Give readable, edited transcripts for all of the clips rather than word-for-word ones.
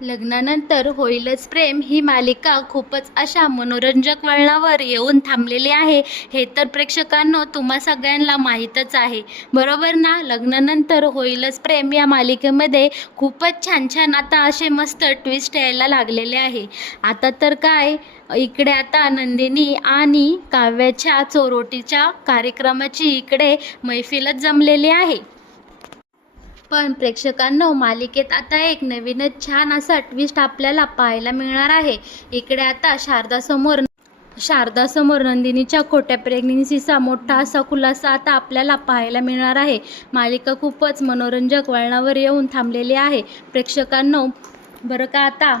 लग्नानंतर होईलच प्रेम ही मालिका खूपच अशा मनोरंजक वळणावर येऊन थांबलेली आहे. हे तर प्रेक्षकांनो तुम्हा सगळ्यांना माहीतच आहे, बरोबर ना. लग्नानंतर होईलच प्रेम या मालिकेमध्ये खूपच छान छान आता असे मस्त ट्विस्ट यायला लागलेले आहे. आता तर काय, इकडे आता नंदिनी आणि काव्याच्या चोरोटीच्या कार्यक्रमाची इकडे मैफिलच जमलेली आहे. पण प्रेक्षकांनो, मालिकेत आता एक नवीनच छान असा ट्विस्ट आपल्याला पाहायला मिळणार आहे. इकडे आता शारदासमोर नंदिनीच्या खोट्या प्रेग्नेन्सीचा मोठा असा खुलासा आता आपल्याला पाहायला मिळणार आहे. मालिका खूपच मनोरंजक वळणावर येऊन थांबलेली आहे प्रेक्षकांनो, बरं का. आता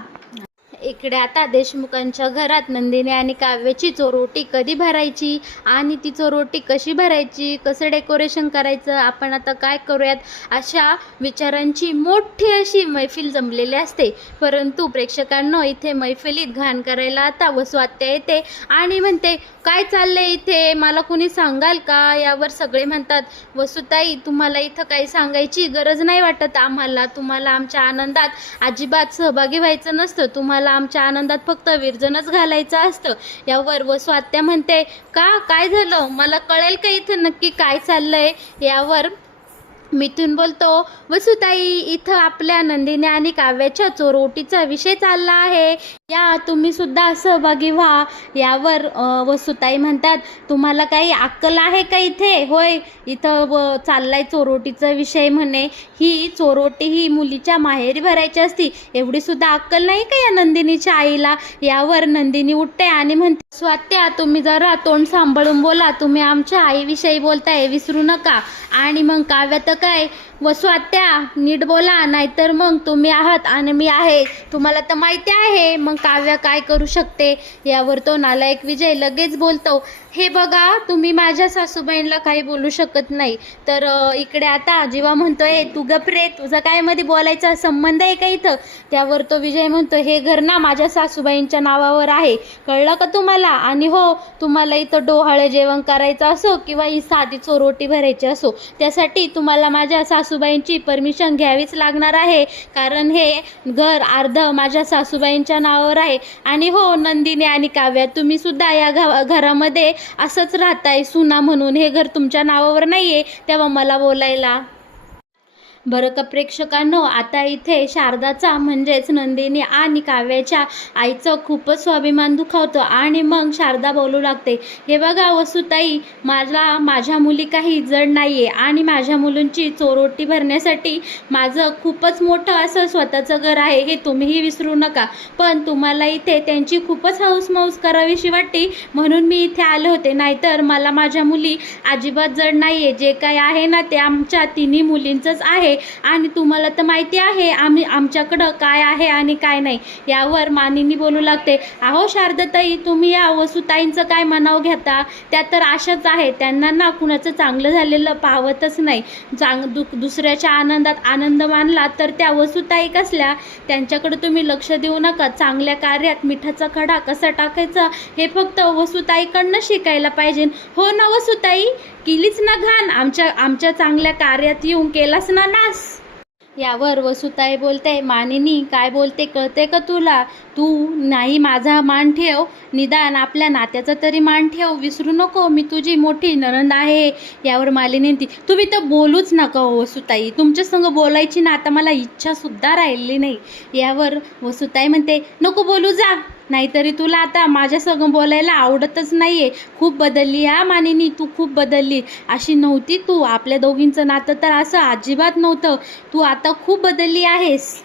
इकडे आता देशमुखांच्या घरात नंदिनी आणि काव्याची चोरोटी कधी भरायची आणि ती चोरोटी कशी भरायची, कसं डेकोरेशन करायचं, आपण आता काय करूयात, अशा विचारांची मोठी अशी मैफिल जमलेली असते. परंतु प्रेक्षकांनो, इथे मैफिलीत घाण करायला आता वसू आत्या येते आणि म्हणते, काय चाललंय इथे, मला कुणी सांगाल का. यावर सगळे म्हणतात, वसुताई तुम्हाला इथं काही सांगायची गरज नाही वाटत आम्हाला, तुम्हाला आमच्या आनंदात अजिबात सहभागी व्हायचं नसतं, तुम्हाला आमच्या आनंदात फक्त विरजनच घालायचं असतं. यावर वसू आत्या म्हणते, का, काय झालं, मला कळेल का इथं नक्की काय चाललंय. यावर मिथून बोलतो, वसुताई इथं आपल्या नंदिनी आणि काव्याच्या चोरोटीचा विषय चालला आहे, या तुम्ही सुद्धा सहभागी व्हा. यावर वसुताई म्हणतात, तुम्हाला काही अक्कल आहे का इथे, होय इथं चाललाय चोरोटीचा विषय म्हणे, ही चोरोटी ही मुलीच्या माहेरी भरायची असती, एवढी सुद्धा अक्कल नाही का या नंदिनीच्या आईला. यावर नंदिनी उठते आणि म्हणते, स्वात्या तुम्ही जरा तोंड सांभाळून बोला, तुम्ही आमच्या आईविषयी बोलताय विसरू नका. आणि मग काव्या तर काय, वसू आत्या नीट बोला, नाहीतर मग तुम्ही आहात आणि मी आहे, तुम्हाला तर माहिती आहे मग काव्या काय करू शकते. यावर तो नालायक विजय लगेच बोलतो, हे बघा तुम्ही माझ्या सासूबाईंना काही बोलू शकत नाही. तर इकडे आता जीवा म्हणतोय, तू गप रे, तुझा काय मध्ये बोलायचा संबंध आहे का इथं. त्यावर तो विजय म्हणतो, हे घर ना माझ्या सासूबाईंच्या नावावर आहे, कळलं का तुम्हाला. आणि हो, तुम्हाला इथं डोहाळे जेवण करायचं असो किंवा ही साधी चोरोटी भरायची असो, त्यासाठी तुम्हाला माझ्या सासूबाईंची परमिशन घ्यावीच लागणार आहे, कारण हे घर अर्ध माझ्या सासूबाईंच्या नावावर आहे. आणि हो नंदिनी आणि काव्या, तुम्ही सुद्धा या घरामध्ये असंच राहताय सुना म्हणून, हे घर तुमच्या नावावर नाहीये, तेव्हा मला बोलायला. बरं का प्रेक्षकांनो, आता इथे शारदाचा म्हणजेच नंदिनी आणि काव्याच्या आईचं खूपच स्वाभिमान दुखावतं आणि मग शारदा बोलू लागते, हे बघा वसुताई, माझ्या मुली काही जड नाही आहे आणि माझ्या मुलींची चोरोटी भरण्यासाठी माझं खूपच मोठं असं स्वतःचं घर आहे, हे तुम्हीही विसरू नका. पण तुम्हाला इथे त्यांची खूपच हौसमौस करावीशी वाटते म्हणून मी इथे आले होते, नाहीतर मला माझ्या मुली अजिबात जड नाही आहे, जे काही आहे ना ते आमच्या तिन्ही मुलींचंच आहे आणि तुम्हाला तर माहिती आहे आमच्याकडं काय आहे आणि काय नाही. यावर मानिनी बोलू लागते, अहो शारदाताई, तुम्ही या वसुताईंचं काय मनाव घेता, त्या तर अशाच आहे, त्यांना ना कुणाचं चांगलं झालेलं पाहवतच नाही, दुसऱ्याच्या आनंदात आनंद मानला तर त्या वसुताई कसल्या, त्यांच्याकडे तुम्ही लक्ष देऊ नका, चांगल्या कार्यात मिठाचा खडा कसा टाकायचा हे फक्त वसुताईकडनं शिकायला पाहिजे. हो ना वसुताई, केलीच ना घाण, आमच्या चांगल्या कार्यात येऊन केलास ना नास. यावर वसुताई बोलते, मानिनी काय बोलते कळते का तुला, तू नाही माझा मान ठेव, निदान आपल्या नात्याचा तरी मान ठेव, विसरू नको मी तुझी मोठी नणंद आहे. यावर मालिनी, तुम्ही तर बोलूच नका हो वसुताई, तुमच्या संग बोलायची ना आता मला इच्छा सुद्धा राहिली नाही. यावर वसुताई म्हणते, नको बोलू जा, नाहीतरी तुला आता माझ्या संग बोलायला आवडतच नाहीये, खूप बदलली हा मानिनी, तू खूप बदलली, अशी नव्हती तू, आपल्या दोघींचं नातं तर असं अजिबात नव्हतं, तू आता खूप बदलली आहेस.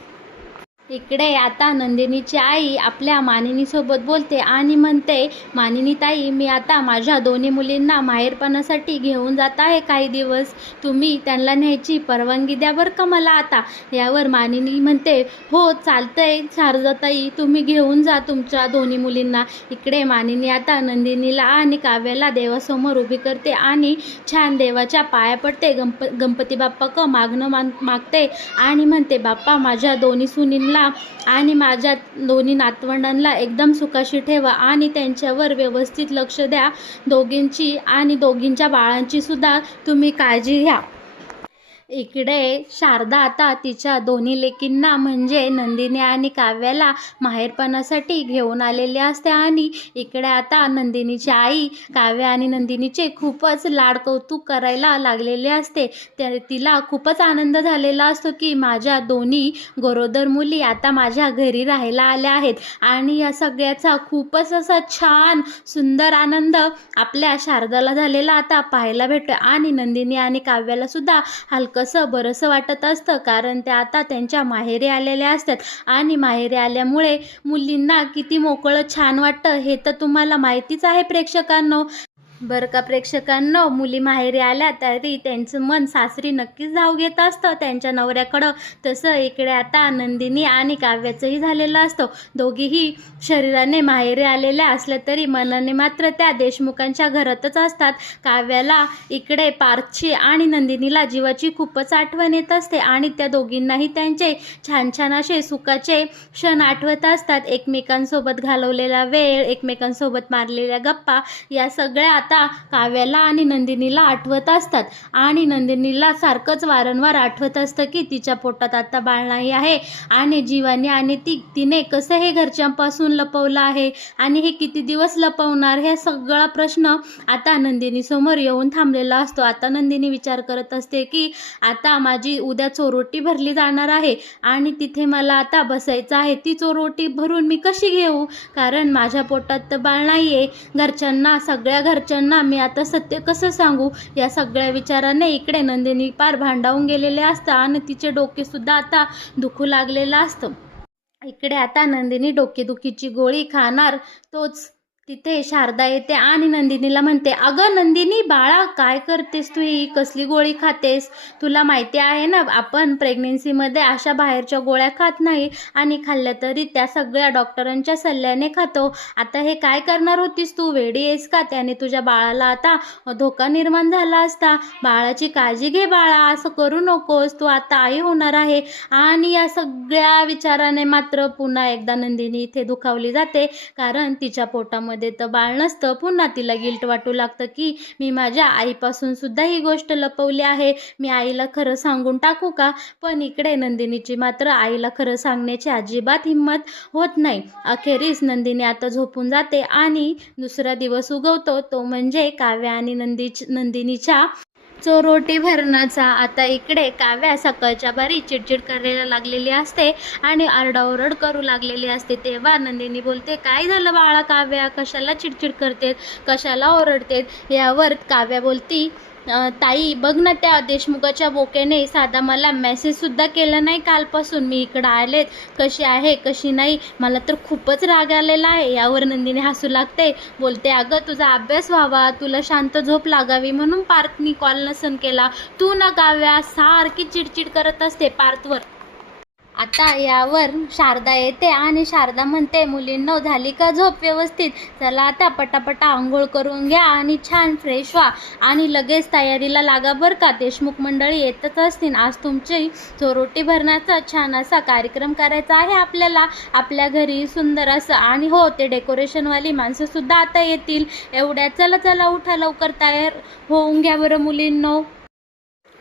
इकडे आता नंदिनीची आई आपल्या मानिनीसोबत बोलते आणि म्हणते, मानिनी ताई, मी आता माझ्या दोन्ही मुलींना माहेरपणासाठी घेऊन जात आहे काही दिवस, तुम्ही त्यांना न्यायची परवानगी द्या बरं का मला आता. यावर मानिनी म्हणते, हो चालतंय शारदाताई, तुम्ही घेऊन जा तुमच्या दोन्ही मुलींना. इकडे मानिनी आता नंदिनीला आणि काव्याला देवासमोर उभी करते आणि छान देवाच्या पाया पडते, गणपती बाप्पा मागणं मागते आणि म्हणते, बाप्पा माझ्या दोन्ही सुनींना आणि माझ्या दोन्ही नातवंडांना एकदम सुखाशी ठेवा आणि त्यांच्यावर व्यवस्थित लक्ष द्या, दोघींची आणि दोघींच्या बाळांची सुद्धा तुम्ही काळजी घ्या. इकडे शारदा आता तिच्या दोन्ही लेकींना म्हणजे नंदिनी आणि काव्याला माहेरपणासाठी घेऊन आलेली असते आणि इकडे आता नंदिनीची आई काव्या आणि नंदिनीचे खूपच लाड कौतुक करायला लागलेले असते. तिला खूपच आनंद झालेला असतो की माझ्या दोन्ही गरोदर मुली आता माझ्या घरी राहायला आल्या आहेत आणि या सगळ्याचा खूपच असा छान सुंदर आनंद आपल्या शारदाला झालेला आता पाहायला भेटतो आणि नंदिनी आणि काव्याला सुद्धा हलकंसं बरंसं वाटत असतं, कारण त्या आता त्यांच्या माहेरी आलेल्या असतात आणि माहेरी आल्यामुळे मुलींना किती मोकळं छान वाटतं हे तर तुम्हाला माहितीच आहे प्रेक्षकांनो. बरं का प्रेक्षकांनो, मुली माहेरी आल्या तरी त्यांचं मन सासरी नक्कीच धाव घेत असतं त्यांच्या नवऱ्याकडं. तसं इकडे आता नंदिनी आणि काव्याचंही झालेलं असतं. दोघीही शरीराने माहेरी आलेल्या असल्या तरी मनाने मात्र त्या देशमुखांच्या घरातच असतात. काव्याला इकडे पार्थची आणि नंदिनीला जीवाची खूपच आठवण येत असते आणि त्या दोघींनाही त्यांचे छान छान असे सुखाचे क्षण आठवत असतात. एकमेकांसोबत घालवलेला वेळ, एकमेकांसोबत मारलेल्या गप्पा या सगळ्या आता काव्याला आणि नंदिनीला आठवत असतात आणि नंदिनीला सारखंच वारंवार आठवत असतं की तिच्या पोटात आता बाळ नाही आहे आणि जीवाने आणि तिने कसं हे घरच्यांपासून लपवलं आहे आणि हे किती दिवस लपवणार, हे सगळा प्रश्न आता नंदिनीसमोर येऊन थांबलेला असतो. आता नंदिनी विचार करत असते की आता माझी उद्या चोरोटी भरली जाणार आहे आणि तिथे मला आता बसायचं आहे. ती चोरोटी भरून मी कशी घेऊ, कारण माझ्या पोटात तर बाळ नाही आहे. घरच्यांना, सगळ्या घरच्यांना मी आता सत्य कसं सांगू, या सगळ्या विचाराने इकडे नंदिनी पार भांडावून गेलेले असतं आणि तिचे डोकेसुद्धा आता दुखू लागलेलं असतं. इकडे आता नंदिनी डोकेदुखीची गोळी खाणार तोच तिथे शारदा येते आणि नंदिनीला म्हणते, अगं नंदिनी बाळा, काय करतेस तू, ही कसली गोळी खातेस? तुला माहिती आहे ना आपण प्रेग्नेन्सीमध्ये अशा बाहेरच्या गोळ्या खात नाही आणि खाल्ल्या तरी त्या सगळ्या डॉक्टरांच्या सल्ल्याने खातो. आता हे काय करणार होतीस तू, वेडी आहेस का? त्याने तुझ्या बाळाला आता धोका निर्माण झाला असता. बाळाची काळजी घे बाळा, असं करू नकोस, तू आता आई होणार आहे. आणि या सगळ्या विचाराने मात्र पुन्हा एकदा नंदिनी इथे दुखावली जाते, कारण तिच्या पोटामध्ये तर बाळ नसतं. पुन्हा तिला गिल्ट वाटू लागतं की मी माझ्या आईपासून सुद्धा ही गोष्ट लपवली आहे, मी आईला खरं सांगून टाकू का? पण इकडे नंदिनीची मात्र आईला खरं सांगण्याची अजिबात हिंमत होत नाही. अखेरीस नंदिनी आता झोपून जाते आणि दुसरा दिवस उगवतो, तो म्हणजे काव्या आणि नंदिनीच्या चोरोटी भरण्याचा. आता इकडे काव्या सकाळच्या बारी चिडचिड करायला लागलेली असते आणि आरडाओरड करू लागलेली असते. तेव्हा नंदिनी बोलते, काय झालं बाळा काव्या, कशाला चिडचिड करतेत, कशाला ओरडतेत? यावर काव्या बोलती, ताई बघ ना, त्या देशमुखाच्या बोक्याने साधा मला मेसेजसुद्धा केला नाही कालपासून मी इकडं आलेत, कशी आहे कशी नाही, मला तर खूपच राग आलेला आहे. यावर नंदिनी हसू लागते, बोलते, अगं तुझा अभ्यास व्हावा, तुला शांत झोप लागावी म्हणून पार्थनी कॉल नसन केला. तू ना काव्या सारखी चिडचिड करत असते पार्थवर. आता यावर शारदा येते आणि शारदा म्हणते, मुलींनो झाली का झोप व्यवस्थित, चला आता पटापटा आंघोळ करून घ्या आणि छान फ्रेश व्हा आणि लगेच तयारीला लागा बरं का, देशमुख मंडळी येतच असतील. आज तुमची चोरोटी भरण्याचा छान असा कार्यक्रम करायचा आहे आपल्याला आपल्या घरी, सुंदर असं. आणि हो, ते डेकोरेशनवाली माणसंसुद्धा आता येतील. एवढ्या चला चला उठा, लवकर तयार होऊन घ्या बरं मुलींनो.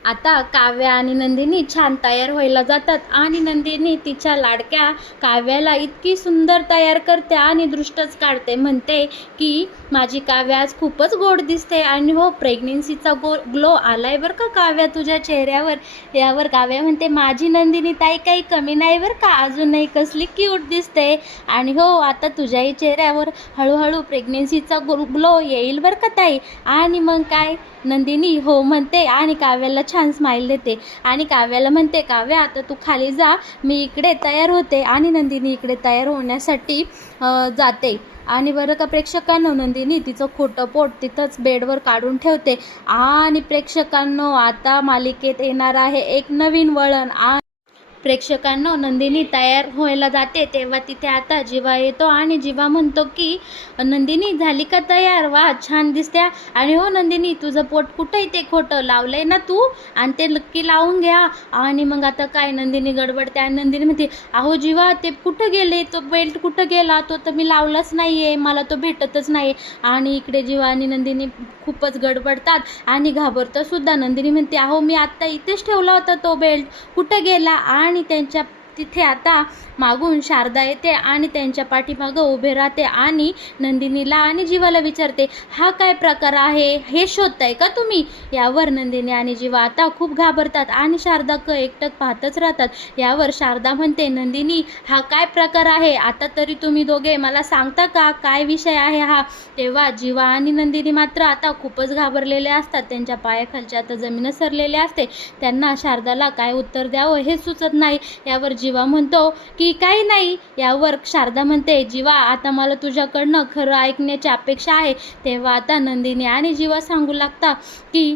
आता काव्या आणि नंदिनी छान तयार व्हायला जातात आणि नंदिनी तिच्या लाडक्या काव्याला इतकी सुंदर तयार करते आणि दृष्टच काढते. म्हणते की माझी काव्या आज खूपच गोड दिसते आणि हो, प्रेग्नेन्सीचा ग्लो आलाय बरं का काव्या तुझ्या चेहऱ्यावर. यावर काव्या म्हणते, माझी नंदिनी ताई काही कमी नाही बरं का, अजूनही कसली क्यूट दिसते. आणि हो, आता तुझ्याही चेहऱ्यावर हळूहळू प्रेग्नेन्सीचा ग्लो येईल बरं का ताई. आणि मग काय, नंदिनी हो म्हणते आणि काव्याला छान स्माईल देते आणि काव्याला म्हणते, काव्या आता तू खाली जा, मी इकडे तयार होते. आणि नंदिनी इकडे तयार होण्यासाठी जाते. आणि बरं का प्रेक्षकांनो, नंदिनी तिचं खोटं पोट तिथंच बेडवर काढून ठेवते. आणि प्रेक्षकांनो, आता मालिकेत येणार आहे एक नवीन वळण. प्रेक्षकांनो, नंदिनी तयार व्हायला जाते तेव्हा तिथे आता जीवा येतो आणि जीवा म्हणतो की नंदिनी झाली का तयार? वा, छान दिसत्या. आणि हो नंदिनी, तुझं पोट कुठे ते खोटं लावलंय ना तू, आणि ते नक्की लावून घ्या. आणि मग आता काय, नंदिनी गडबडते आणि नंदिनी म्हणते अहो जीवा, ते कुठं गेले, तो बेल्ट कुठं गेला, तो तर मी लावलाच नाही आहे, मला तो भेटतच नाही. आणि इकडे जीवा आणि नंदिनी खूपच गडबडतात आणि घाबरतं सुद्धा. नंदिनी म्हणते अहो मी आत्ता इथेच ठेवला होता तो बेल्ट, कुठं गेला? आणि त्यांच्या तिथे आता मागून शारदा येते आणि त्यांच्या पाठीमागं उभे राहते आणि नंदिनीला आणि जीवाला विचारते हा काय प्रकार आहे, हे शोधताय का तुम्ही? यावर नंदिनी आणि जीवा आता खूप घाबरतात आणि शारदा एकटक पाहतच राहतात. यावर शारदा म्हणते नंदिनी, हा काय प्रकार आहे, आता तरी तुम्ही दोघे मला सांगता का, काय विषय आहे हा? तेव्हा जीवा आणि नंदिनी मात्र आता खूपच घाबरलेले असतात, त्यांच्या पायाखालच्या आता जमीनच सरलेले असते. त्यांना शारदाला काय उत्तर द्यावं हे सुचत नाही. यावर जीवा म्हणतो की काही नाही. यावर शारदा म्हणते जीवा, आता मला तुझ्याकडनं खरं ऐकण्याची अपेक्षा आहे. तेव्हा आता नंदिनी आणि जीवा सांगू लागता की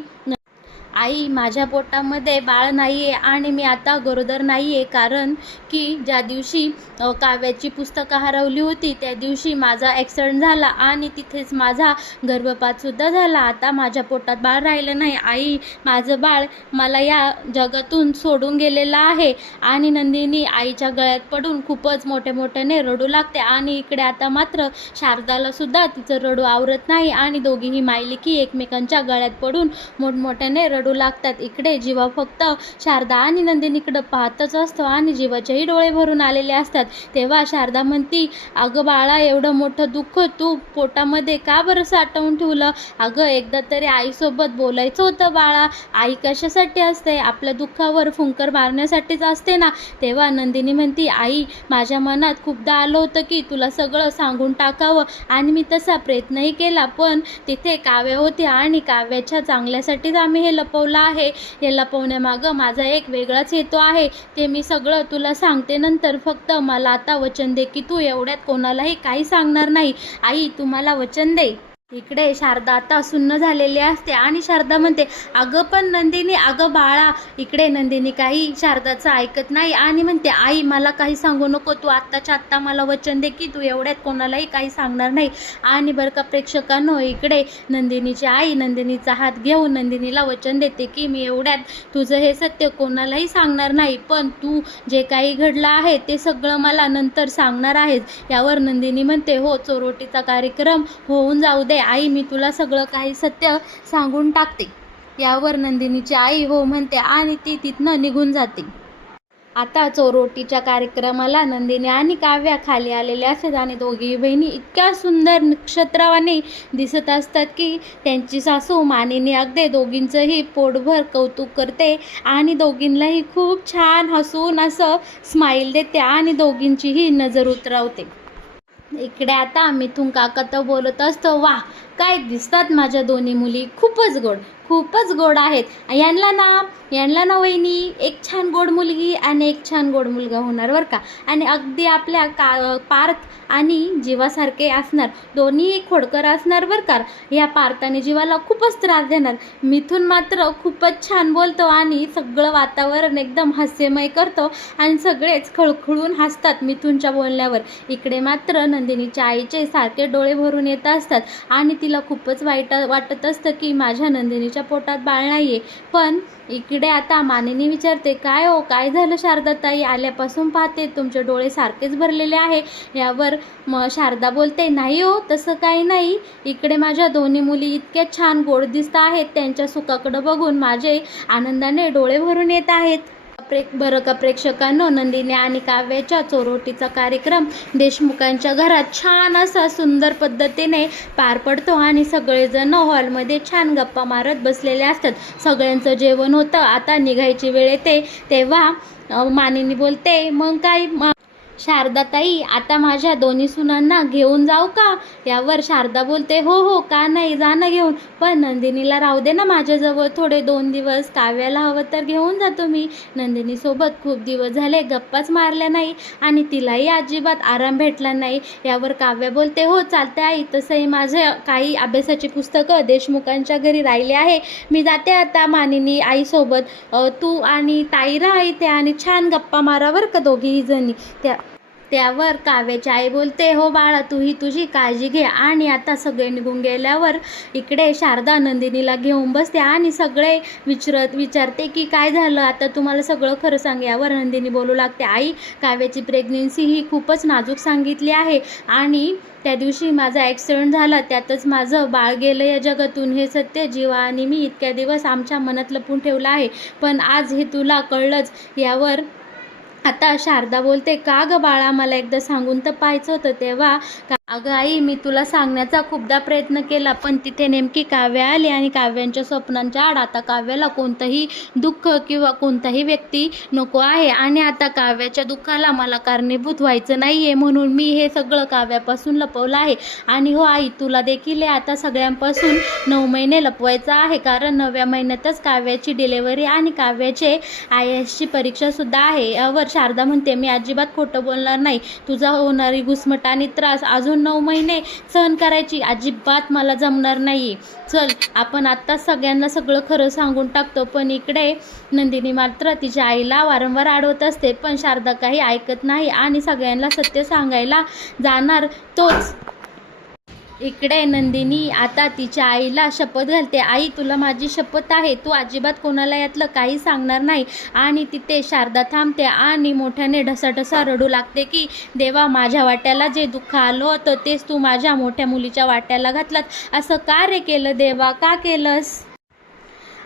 आई, माझ्या पोटामध्ये बाळ नाही आहे आणि मी आता गरोदर नाही आहे, कारण की ज्या दिवशी काव्याची पुस्तकं हरवली होती त्या दिवशी माझा ॲक्सिडेंट झाला आणि तिथेच माझा गर्भपातसुद्धा झाला. आता माझ्या पोटात बाळ राहिलं नाही. आई, माझं बाळ मला या जगातून सोडून गेलेलं आहे. आणि नंदिनी आईच्या गळ्यात पडून खूपच मोठ्याने रडू लागते आणि इकडे आता मात्र शारदालासुद्धा तिचं रडू आवरत नाही आणि दोघीही मायलेकी एकमेकांच्या गळ्यात पडून मोठमोठ्याने रडू लागतात. इकडे जीवा फक्त शारदा आणि नंदिनीकडे पाहतच असतो आणि जीवाचेही डोळे भरून आलेले असतात. तेव्हा शारदा म्हणती अगं बाळा, एवढं मोठं दुःख तू पोटामध्ये का बरं साठवून ठेवलं? अगं एकदा तरी आईसोबत बोलायचं होतं बाळा. आई कशासाठी असते? आपल्या दुःखावर फुंकर मारण्यासाठीच असते ना. तेव्हा नंदिनी म्हणती आई, माझ्या मनात खूपदा आलं होतं की तुला सगळं सांगून टाकावं आणि मी तसा प्रयत्नही केला, पण तिथे काव्य होते आणि काव्याच्या चांगल्यासाठीच आम्ही हे लपवलं आहे. हे लपवण्यामागं माझा एक वेगळाच हेतू आहे. ते मी सगळं तुला सांगते नंतर. फक्त मला आता वचन दे की तू एवढ्यात कोणालाही काही सांगणार नाही. आई, तू मला वचन दे. इकडे शारदा आता सुन्न झालेली असते आणि शारदा म्हणते अगं पण नंदिनी, अगं बाळा. इकडे नंदिनी काही शारदाचं ऐकत नाही आणि म्हणते आई, मला काही सांगू नको, तू आत्ताच्या आत्ता मला वचन दे की तू एवढ्यात कोणालाही काही सांगणार नाही. आणि बरं का प्रेक्षकांनो, इकडे नंदिनीची आई नंदिनीचा हात घेऊन नंदिनीला वचन देते की मी एवढ्यात तुझं हे सत्य कोणालाही सांगणार नाही, पण तू जे काही घडलं आहे ते सगळं मला नंतर सांगणार आहेस. यावर नंदिनी म्हणते हो, चोरोटीचा कार्यक्रम होऊन जाऊ दे आई, मी तुला सगळं काही सत्य सांगून टाकते. यावर नंदिनीची आई हो म्हणते आणि ती तिथनं निघून जाते. आता चोरोटीच्या कार्यक्रमाला नंदिनी आणि काव्या खाली आलेल्या असतात आणि दोघी बहिणी इतक्या सुंदर नक्षत्रवाने दिसत असतात की त्यांची सासू मानिनी अगदी दोघींचंही पोटभर कौतुक करते आणि दोघींनाही खूप छान हसून असं स्माईल देते आणि दोघींचीही नजर उतरवते. इकडे आता मिथून काका तर बोलत असतो वाह, काय दिसतात माझ्या दोन्ही मुली, खूपच गोड आहेत. यांना ना वहिनी एक छान गोड मुलगी आणि एक छान गोड मुलगा होणार बरं का. आणि अगदी आपल्या पार्थ आणि जीवासारखे असणार, दोन्ही खोडकर असणार बरं का. ह्या पार्थ आणि जीवाला खूपच त्रास देणार. मिथून मात्र खूपच छान बोलतो आणि सगळं वातावरण एकदम हास्यमय करतो आणि सगळेच खळखळून हसतात मिथूनच्या बोलण्यावर. इकडे मात्र नंदिनीच्या आईचे सारखे डोळे भरून येत असतात आणि तिला खूपच वाईट वाटत असतं की माझ्या नंदिनीच्या पोटात बाळ नाही आहे. पण इकडे आता मानिनी विचारते काय हो, काय झालं शारदाताई, आल्यापासून पाहते तुमचे डोळे सारखेच भरलेले आहे. यावर शारदा बोलते नाही हो, तसं काही नाही. इकडे माझ्या दोन्ही मुली इतक्या छान गोड दिसत आहेत, त्यांच्या सुखाकडे बघून माझे आनंदाने डोळे भरून येत आहेत. बरं का प्रेक्षकांनो, नंदिनी आणि काव्याच्या चोरोटीचा कार्यक्रम देशमुखांच्या घरात छान असा सुंदर पद्धतीने पार पडतो आणि सगळेजण हॉलमध्ये छान गप्पा मारत बसलेले असतात. सगळ्यांचं जेवण होतं, आता निघायची वेळ येते. तेव्हा मानिनी बोलते मग काय शारदाताई, आता माझ्या दोन्ही सुनांना घेऊन जाऊ का? यावर शारदा बोलते, हो हो, का नाही, जा ना घेऊन. पण नंदिनीला राहू दे ना माझ्याजवळ थोडे 2 दिवस. काव्याला हवं तर घेऊन जातो मी. नंदिनीसोबत खूप दिवस झाले गप्पाच मारल्या नाही आणि तिलाही अजिबात आराम भेटला नाही. यावर काव्या बोलते, हो चालते आई, तसंही माझं काही अभ्यासाची पुस्तकं देशमुखांच्या घरी राहिले आहे. मी जाते आता मानिनी आईसोबत. तू आणि ताई राहा इथे आणि छान गप्पा मारा बरं का दोघीही जणी. त्यावर काव्याची आई बोलते, हो बाळा, तूही तुझी काळजी घे. आणि आता सगळे निघून गेल्यावर इकडे शारदा नंदिनीला घेऊन बसते आणि सगळे विचारते की काय झालं, आता तुम्हाला सगळं खरं सांग. यावर नंदिनी बोलू लागते, आई, काव्याची प्रेग्नेन्सी ही खूपच नाजूक सांगितली आहे आणि त्या दिवशी माझा ॲक्सिडेंट झाला, त्यातच माझं बाळ गेलं या जगातून. हे सत्य जीवा आणि मी इतक्या दिवस आमच्या मनात लपून ठेवलं आहे, पण आज हे तुला कळलंच. यावर आता शारदा बोलते, का गं बाळा, मला एकदा सांगून तर पाहायचं होतं. तेव्हा अगं आई, मी तुला सांगण्याचा खूपदा प्रयत्न केला, पण तिथे नेमकी काव्या आली आणि काव्यांच्या स्वप्नांच्या आड. आता काव्याला कोणतंही दुःख किंवा कोणताही व्यक्ती नको आहे आणि आता काव्याच्या दुःखाला मला कारणीभूत व्हायचं नाही आहे, म्हणून मी हे सगळं काव्यापासून लपवलं आहे. आणि हो आई, तुला देखील हे आता सगळ्यांपासून 9 महिने लपवायचं आहे, कारण 9व्या महिन्यातच काव्याची डिलेव्हरी आणि काव्याचे IASची परीक्षासुद्धा आहे. यावर शारदा म्हणते, मी अजिबात खोटं बोलणार नाही. तुझा होणारी घुसमट आणि त्रास अजून 9 महिने सहन करायची अजिबात मला जमणार नाही. चल, आपण आत्ताच सगळ्यांना सगळं खरं सांगून टाकतो. पण इकडे नंदिनी मात्र तिच्या आईला वारंवार अडवत असते, पण शारदा काही ऐकत नाही आणि सगळ्यांना सत्य सांगायला जाणार तोच. इकडे नंदिनी आता तिच्या आईला शपथ घालते, आई, तुला माझी शपथ आहे, तू अजिबात कोणाला यातलं काही सांगणार नाही. आणि तिथे शारदा थांबते आणि मोठ्याने ढसाढसा रडू लागते की देवा, माझ्या वाट्याला जे दुःख आलं होतं तेच तू माझ्या मोठ्या मुलीच्या वाट्याला घातलात. असं का रे केलं देवा, का केलंस?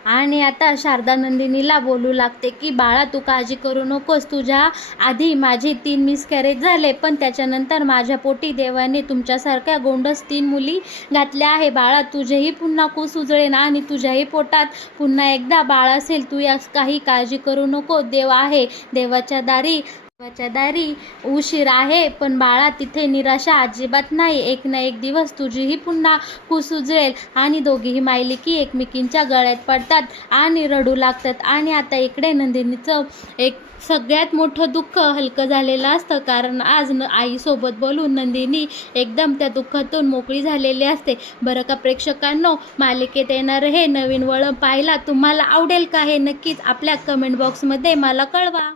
आणि आता शारदा नंदिनीला बोलू लागते की बाळा, तू काळजी करू नकोस. तुझ्या आधी माझे 3 मिसकॅरेज झाले, पण त्याच्यानंतर माझ्या पोटी देवाने तुमच्यासारख्या गोंडस 3 मुली घातल्या आहे. बाळा, तुझेही पुन्हा कूस उजळेन आणि तुझ्याही पोटात पुन्हा एकदा बाळ असेल. तू यास काही काळजी करू नको. देव आहे, देवाच्या दारी उशीर आहे, पण बाळा तिथे निराशा अजिबात नाही. एक ना एक दिवस तुझीही पुन्हा कूस उजळेल. आणि दोघीही मायलेकी एकमेकींच्या गळ्यात पडतात आणि रडू लागतात. आणि आता इकडे नंदिनीचं एक सगळ्यात मोठं दुःख हलकं झालेलं असतं, कारण आज आईसोबत बोलून नंदिनी एकदम त्या दुःखातून मोकळी झालेली असते. बरं का प्रेक्षकांनो, मालिकेत येणारं हे नवीन वळण पाहायला तुम्हाला आवडेल का? हे नक्कीच आपल्या कमेंट बॉक्समध्ये मला कळवा.